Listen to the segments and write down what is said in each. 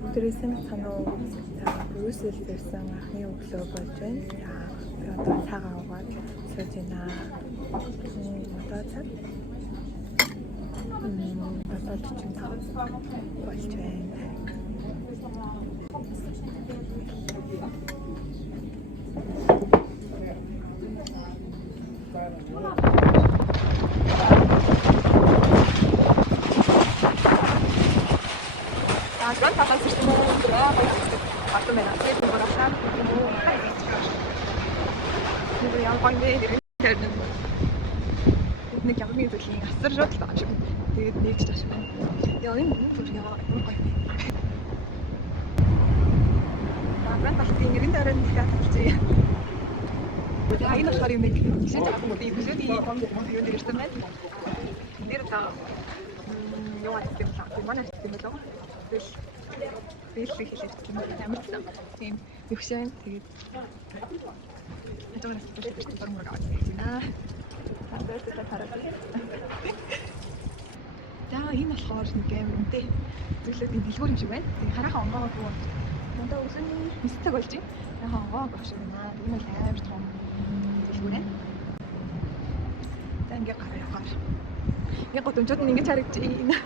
Бүтээсэн санаа Брюсселд ирсэн анхны өглөө болж байна. Би одоо цагаан угаад сууж байна. Одоо цаг 7:45 болж байна. Нэг ямар нэг зүйлийн асар шууд л байгаа юм. Тэгээд нэгж тааш байна. Яа энэ бүр яа гоё. Баан тахтын нэрэн дээр нэг татчихъя. Яа энэ болохоор юм нэг шийдэж байгаа юм уу? Юу нэрсэн байна? Нэр та юу гэдэг юм манай хэлсэн юм болов? Тэгэл хэлээд юм амар тийм өвшэн тэгээд ятгаар хэлсэн формур аваад байна. За энэ болохоор нэг юм үнэтэй зүйлүүд энэ дэлгүүр юм шиг байна. Тэгээ хараахан онгоогоо буу. Надаа өглөөний 9 цаг болж байна. Яхан онгоог багш байна. Энэ бол амар том дэлгүүр байна. За ингээ гараа. Яг гот өнчүүд нь ингэж харагдаж байна.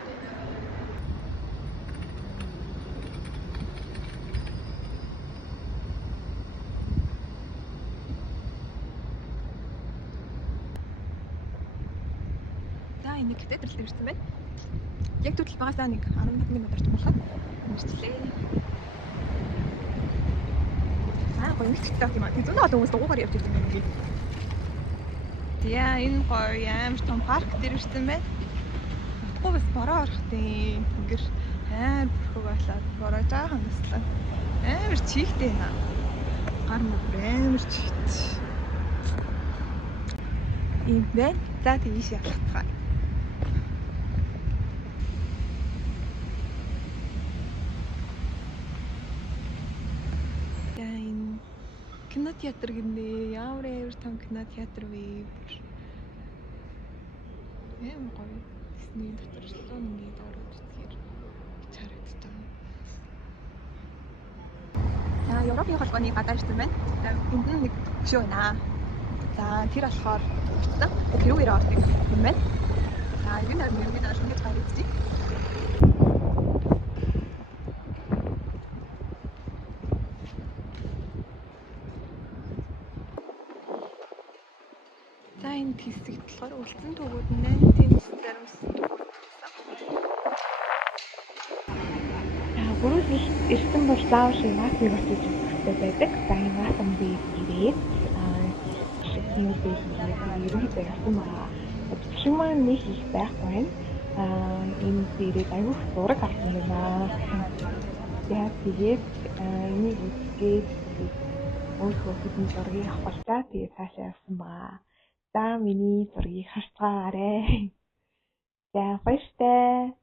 Нэг катедрал ирсэн байна. Яг төдөл багасаа нэг 11 минут орчим болоход ирчлээ. Гоё нэгтгэж байгаа юм аа. Зүүн олон хүмүүс дугуугаар явж байгаа юм байна. Яа, энэ гоё амар том парк дээр ирсэн байна. Утгагүй бас бороо орохтой. Ингэр амар бүрхэг болоод бороо жаахан туслаа. Амар чихтэй наа. Гар мөр амар чихтэй. Ийм байна. За тийш явах. Кино театр гинэ. Ямар том кино театр вэ? Эм гоё. Дисний дотор л ингээд ороод үзэхээр харагддаг. Европын холбооны гадаа ирсэн байна. Энд нэг шоу байна. За тэр болохоор тэрүүгээр ордог юм байна. За энэ нэг ашигт гараад үзье. За энэ хэсэгт болохоор үлдсэн төгөөд нь тэнс заримсан төгөөд байна. Бүрээс ирсэн бол заавал шиг маасыг очиж үзэхтэй байдаг. За энэ маасан би ирээд шигний дээр ерөнхийдөө явсан байгаа. Өчигдөр маань нэг их байхгүй байна. Энэ дээрээ аюул зураг авсан байна. Яг тэгээд энийг үзгээд өөрөө хэдэн зургийг авахлаа. Тэгээд цаашаа явсан баа. За миний зургийг харцгаарай. За баяртай.